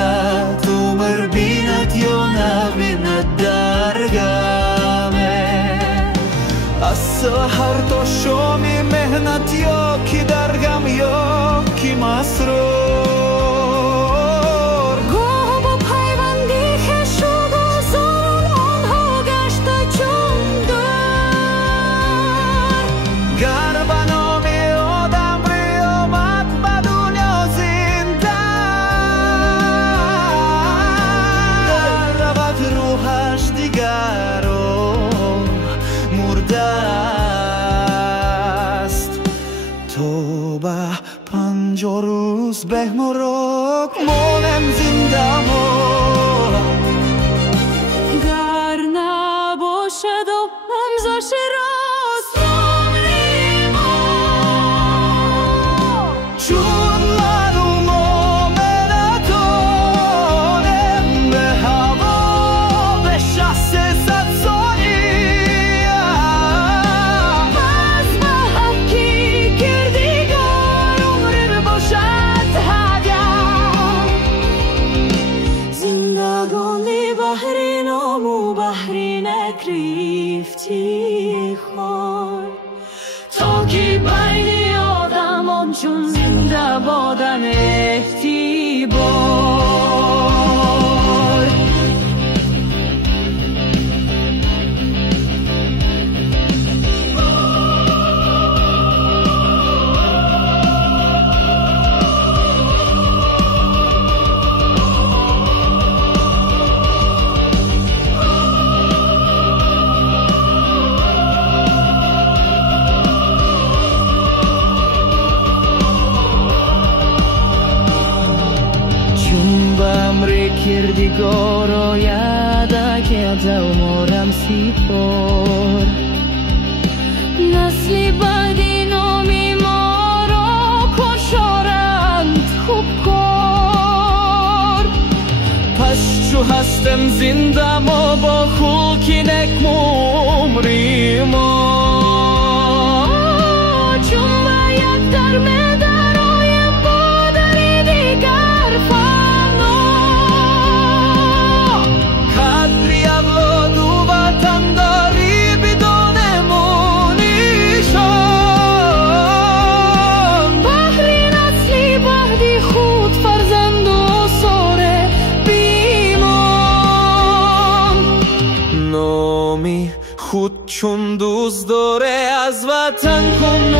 فرصت عمر بیند یا نبیند درگمه از سحر تا شامی مهنت یا کی درگم یا کی مسرور روز به مراک مولم زنده گر نباشد و همزاش راست عمری ما چون معلوم آمدانم به هوا به 600 سالی از به حقی کردگار عمر باشد بحری نام و بحری نگرفتی خور تا که بین آدمان چون زنده بادن احتیبار کردگار آیده که عمرم سیپار نسلی بعدی نامی ما را کنشارند خوب کار پس چو هستم زنده ما با خوکی نکم عمری ما چون باید در مدرایم با دری دیگر خود چون دوست داره از وطن کن